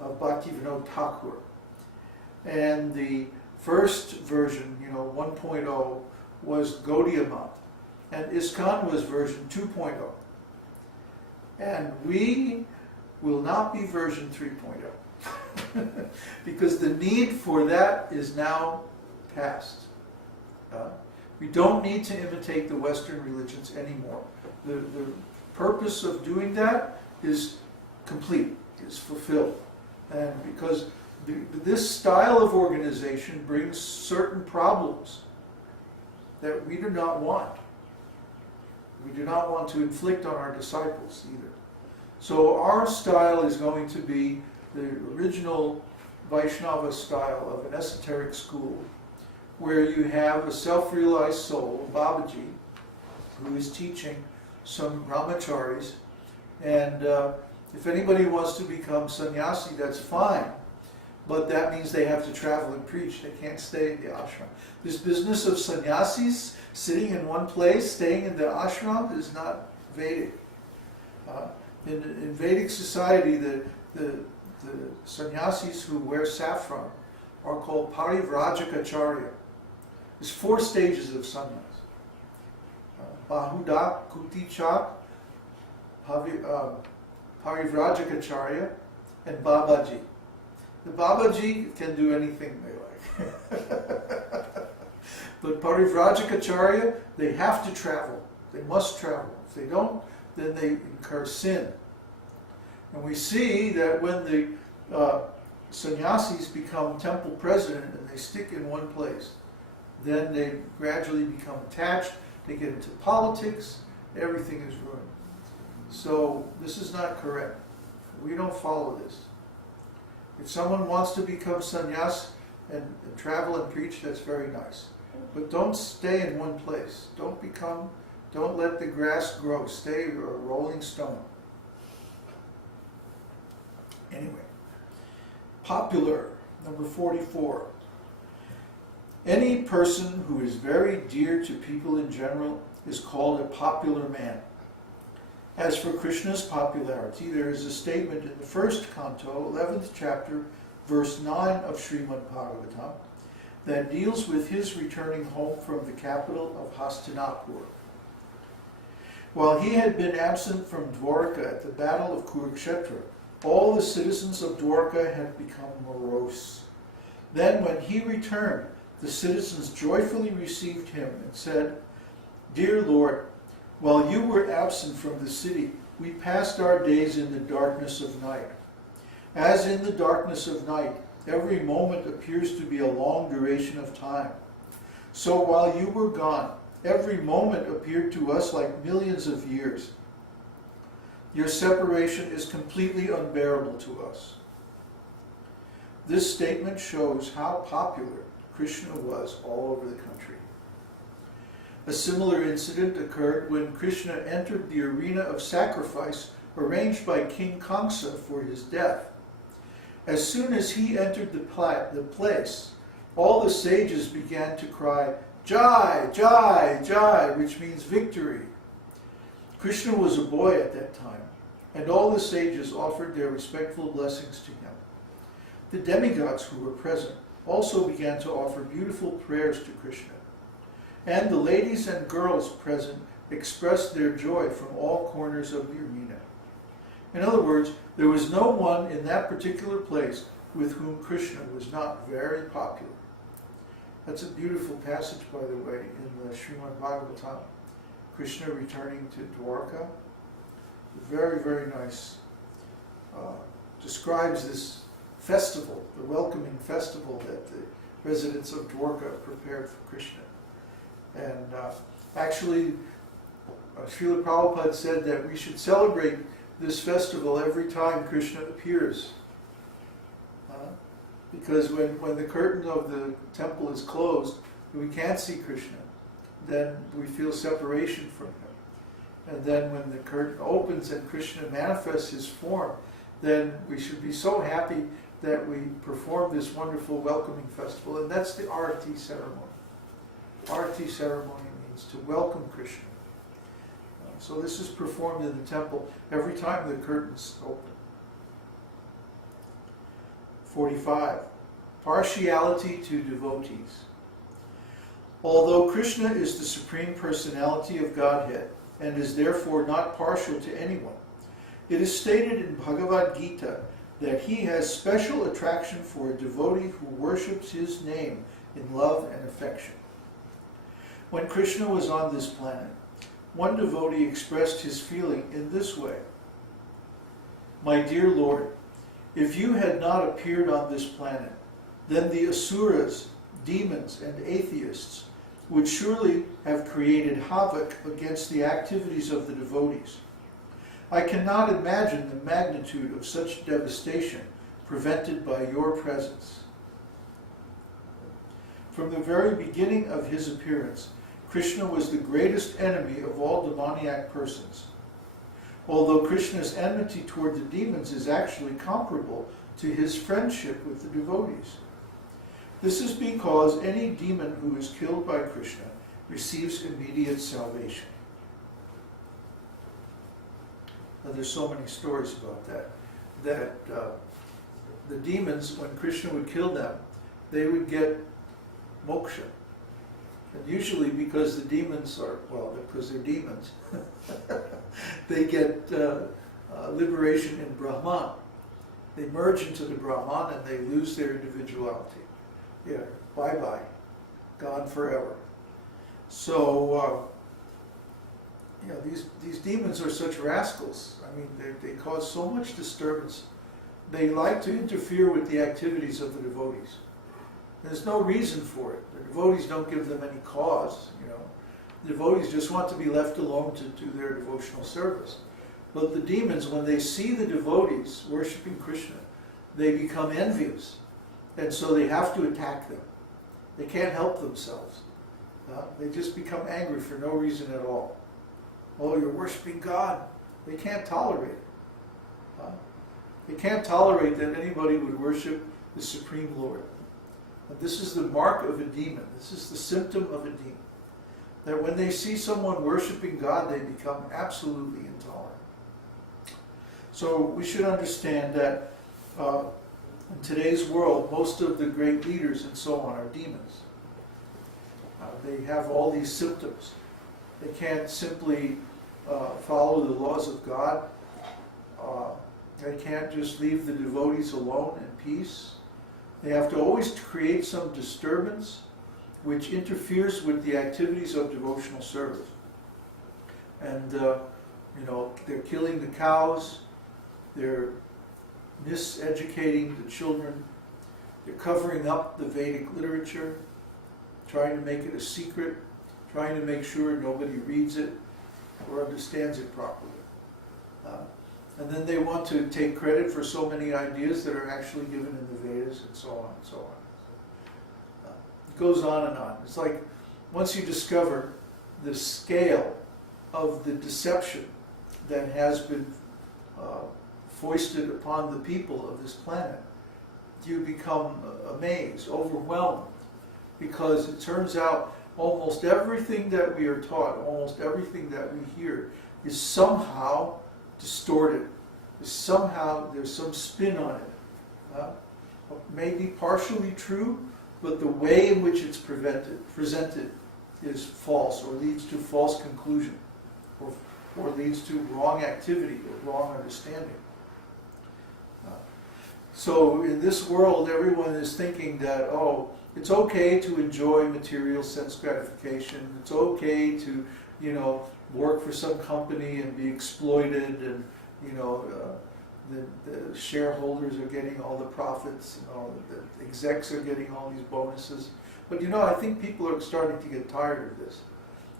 of Bhaktivinoda Thakur. And the first version, 1.0, was Gaudiya Math. And ISKCON was version 2.0. And we will not be version 3.0. Because the need for that is now past. We don't need to imitate the Western religions anymore. The purpose of doing that is complete, is fulfilled. And because this style of organization brings certain problems that we do not want. We do not want to inflict on our disciples either. So our style is going to be the original Vaishnava style of an esoteric school, where you have a self-realized soul, Babaji, who is teaching some brahmacharis. And if anybody wants to become sannyasi, that's fine. But that means they have to travel and preach. They can't stay in the ashram. This business of sannyasis sitting in one place, staying in the ashram, is not Vedic. In Vedic society, the sannyasis who wear saffron are called parivrajaka-charya. There's 4 stages of sannyas. Bahuda, Kuticha, Parivrajaka-charya, and Babaji. The Babaji can do anything they like. But Parivrajaka-charya, they have to travel. They must travel. If they don't, then they incur sin. And we see that when the sannyasis become temple president and they stick in one place, then they gradually become attached, they get into politics, everything is ruined. So this is not correct. We don't follow this. If someone wants to become sannyas and travel and preach, that's very nice. But don't stay in one place. Don't let the grass grow. Stay a rolling stone. Anyway, popular, number 44. Any person who is very dear to people in general is called a popular man. As for Krishna's popularity, there is a statement in the first canto, 11th chapter, verse 9 of Śrīmad-Bhāgavatam, that deals with his returning home from the capital of Hastinapur. While he had been absent from Dwarka at the battle of Kurukshetra, all the citizens of Dwarka had become morose. Then when he returned, the citizens joyfully received him and said, "Dear Lord, while you were absent from the city, we passed our days in the darkness of night. As in the darkness of night, every moment appears to be a long duration of time. So while you were gone, every moment appeared to us like millions of years. Your separation is completely unbearable to us." This statement shows how popular Krishna was all over the country. A similar incident occurred when Krishna entered the arena of sacrifice arranged by King Kamsa for his death. As soon as he entered the place, all the sages began to cry, "Jai, Jai, Jai," which means victory. Krishna was a boy at that time, and all the sages offered their respectful blessings to him. The demigods who were present also began to offer beautiful prayers to Krishna. And the ladies and girls present expressed their joy from all corners of the arena. In other words, there was no one in that particular place with whom Krishna was not very popular. That's a beautiful passage, by the way, in the Śrīmad-Bhāgavatam. Krishna returning to Dwarka. Very, very nice. Describes this festival, the welcoming festival that the residents of Dwarka prepared for Krishna. And actually, Srila Prabhupada said that we should celebrate this festival every time Krishna appears. Because when the curtain of the temple is closed, we can't see Krishna. Then we feel separation from him. And then when the curtain opens and Krishna manifests his form, then we should be so happy that we perform this wonderful welcoming festival. And that's the Arati ceremony. Arati ceremony means to welcome Krishna. So this is performed in the temple every time the curtains open. 45. Partiality to devotees. Although Krishna is the Supreme Personality of Godhead and is therefore not partial to anyone, it is stated in Bhagavad-gītā that he has special attraction for a devotee who worships his name in love and affection. When Krishna was on this planet, one devotee expressed his feeling in this way: "My dear Lord, if you had not appeared on this planet, then the asuras, demons, and atheists would surely have created havoc against the activities of the devotees. I cannot imagine the magnitude of such devastation prevented by your presence." From the very beginning of his appearance, Krishna was the greatest enemy of all demoniac persons. Although Krishna's enmity toward the demons is actually comparable to his friendship with the devotees. This is because any demon who is killed by Krishna receives immediate salvation. Now, there's so many stories about that the demons, when Krishna would kill them, they would get moksha. And usually because the demons are, because they're demons, they get liberation in Brahman. They merge into the Brahman and they lose their individuality. Yeah, bye-bye, gone forever. So, these demons are such rascals. I mean, they cause so much disturbance. They like to interfere with the activities of the devotees. There's no reason for it. The devotees don't give them any cause, The devotees just want to be left alone to do their devotional service. But the demons, when they see the devotees worshiping Krishna, they become envious. And so they have to attack them. They can't help themselves. They just become angry for no reason at all. Oh, you're worshiping God. They can't tolerate it. They can't tolerate that anybody would worship the Supreme Lord. And this is the mark of a demon. This is the symptom of a demon. That when they see someone worshiping God, they become absolutely intolerant. So we should understand that in today's world, most of the great leaders and so on are demons. They have all these symptoms. They can't simply follow the laws of God. They can't just leave the devotees alone in peace. They have to always create some disturbance which interferes with the activities of devotional service. And, they're killing the cows, they're miseducating the children, they're covering up the Vedic literature, trying to make it a secret, trying to make sure nobody reads it or understands it properly. And then they want to take credit for so many ideas that are actually given in the Vedas and so on and so on. It goes on and on. It's like once you discover the scale of the deception that has been foisted upon the people of this planet, you become amazed, overwhelmed, because it turns out almost everything that we are taught, almost everything that we hear is somehow distorted. Somehow there's some spin on it. It may be partially true, but the way in which it's presented is false, or leads to false conclusion, or leads to wrong activity or wrong understanding. So in this world, everyone is thinking that, it's okay to enjoy material sense gratification. It's okay to, work for some company and be exploited, and the shareholders are getting all the profits, the execs are getting all these bonuses. But I think people are starting to get tired of this.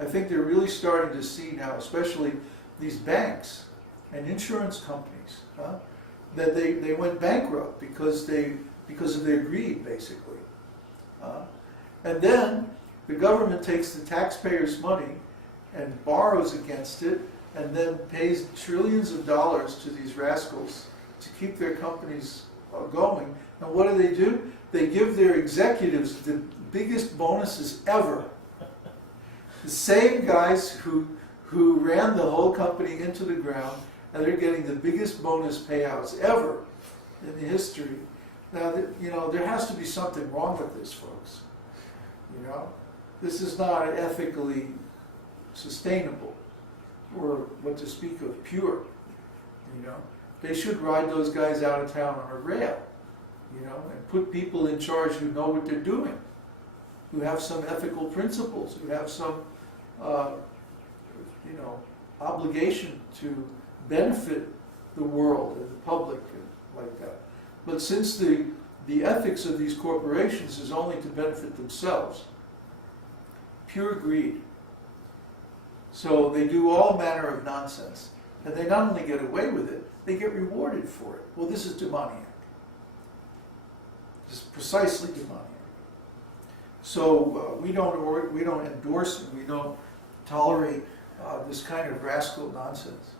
I think they're really starting to see now, especially these banks and insurance companies, that they went bankrupt because of their greed, basically. And then the government takes the taxpayers' money and borrows against it, and then pays trillions of dollars to these rascals to keep their companies going. And what do? They give their executives the biggest bonuses ever. The same guys who ran the whole company into the ground, and they're getting the biggest bonus payouts ever in the history. Now, there has to be something wrong with this, folks. This is not ethically sustainable, or what to speak of, pure. They should ride those guys out of town on a rail, and put people in charge who know what they're doing, who have some ethical principles, who have some, obligation to benefit the world and the public and like that. But since the ethics of these corporations is only to benefit themselves, pure greed, so they do all manner of nonsense, and they not only get away with it, they get rewarded for it. Well, this is demoniac. This is precisely demoniac. So we don't endorse and we don't tolerate this kind of rascal nonsense.